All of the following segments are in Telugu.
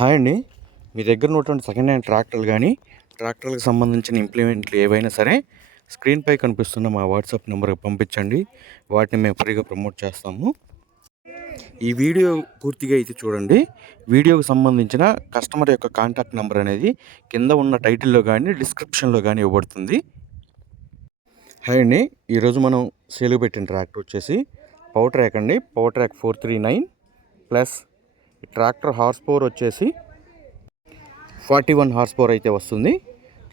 హాయ్ అండి. మీ దగ్గర ఉన్నటువంటి సెకండ్ హ్యాండ్ ట్రాక్టర్లు కానీ ట్రాక్టర్లకు సంబంధించిన ఇంప్లిమెంట్లు ఏవైనా సరే స్క్రీన్పై కనిపిస్తున్న మా వాట్సాప్ నెంబర్కి పంపించండి. వాటిని మేము ఫ్రీగా ప్రమోట్ చేస్తాము. ఈ వీడియో పూర్తిగా అయితే చూడండి. వీడియోకి సంబంధించిన కస్టమర్ యొక్క కాంటాక్ట్ నెంబర్ అనేది కింద ఉన్న టైటిల్లో కానీ డిస్క్రిప్షన్లో కానీ ఇవ్వబడుతుంది. హాయ్ అండి. ఈరోజు మనం సేల్ పెట్టిన ట్రాక్టర్ వచ్చేసి పవర్ ట్రాక్ అండి. Power track 439 plus tractor horse power వచ్చేసి 41 హార్స్ పవర్ అయితే వస్తుంది.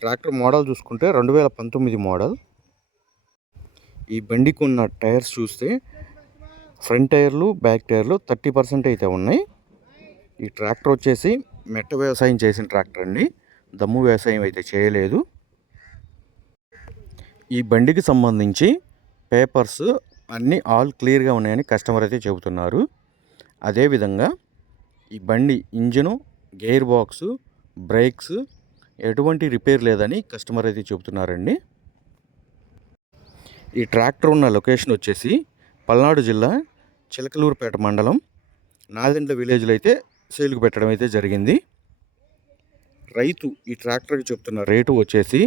ట్రాక్టర్ మోడల్ చూసుకుంటే 2019 మోడల్. ఈ బండికి ఉన్న టైర్స్ చూస్తే ఫ్రంట్ టైర్లు బ్యాక్ టైర్లు 30% అయితే ఉన్నాయి. ఈ ట్రాక్టర్ వచ్చేసి మెట్ట వ్యవసాయం చేసిన ట్రాక్టర్ అండి. దమ్ము వ్యవసాయం అయితే చేయలేదు. ఈ బండికి సంబంధించి పేపర్స్ అన్నీ ఆల్ క్లియర్గా ఉన్నాయని కస్టమర్ అయితే చెబుతున్నారు. అదేవిధంగా ఈ బండి ఇంజను, గేర్ బాక్సు, బ్రేక్స్ ఎటువంటి రిపేర్ లేదని కస్టమర్ అయితే చెబుతున్నారండి. ఈ ట్రాక్టర్ ఉన్న లొకేషన్ వచ్చేసి పల్నాడు జిల్లా చిలకలూరుపేట మండలం నాదెండ్ల విలేజ్లో అయితే సేల్కి పెట్టడం అయితే జరిగింది. రైతు ఈ ట్రాక్టర్కి చెప్తున్న రేటు వచ్చేసి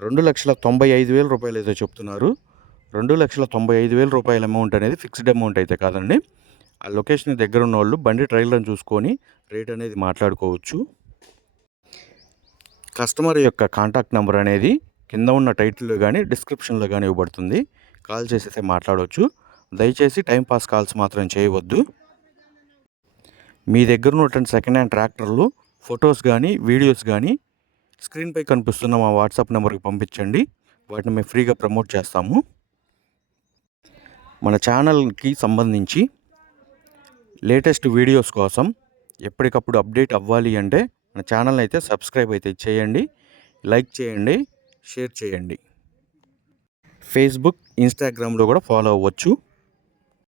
2,95,000 రూపాయలు అయితే చెప్తున్నారు. 2,95,000 రూపాయల అమౌంట్ అనేది ఫిక్స్డ్ అమౌంట్ అయితే కాదండి. ఆ లొకేషన్ దగ్గర ఉన్న వాళ్ళు బండి ట్రైలర్ని చూసుకొని రేట్ అనేది మాట్లాడుకోవచ్చు. కస్టమర్ యొక్క కాంటాక్ట్ నెంబర్ అనేది కింద ఉన్న టైటిల్లో కానీ డిస్క్రిప్షన్లో కానీ ఇవ్వబడుతుంది. కాల్ చేసి మాట్లాడవచ్చు. దయచేసి టైంపాస్ కాల్స్ మాత్రం చేయవద్దు. మీ దగ్గర ఉన్నటువంటి సెకండ్ హ్యాండ్ ట్రాక్టర్లు ఫొటోస్ కానీ వీడియోస్ కానీ స్క్రీన్పై కనిపిస్తున్న మా వాట్సాప్ నెంబర్కి పంపించండి. వాటిని మేము ఫ్రీగా ప్రమోట్ చేస్తాము. మన ఛానల్కి సంబంధించి లేటెస్ట్ వీడియోస్ కోసం ఎప్పటికప్పుడు అప్డేట్ అవ్వాలి అంటే మన ఛానల్ని అయితే సబ్స్క్రైబ్ అయితే చేయండి, లైక్ చేయండి, షేర్ చేయండి. ఫేస్బుక్, ఇన్స్టాగ్రామ్లో కూడా ఫాలో అవ్వచ్చు.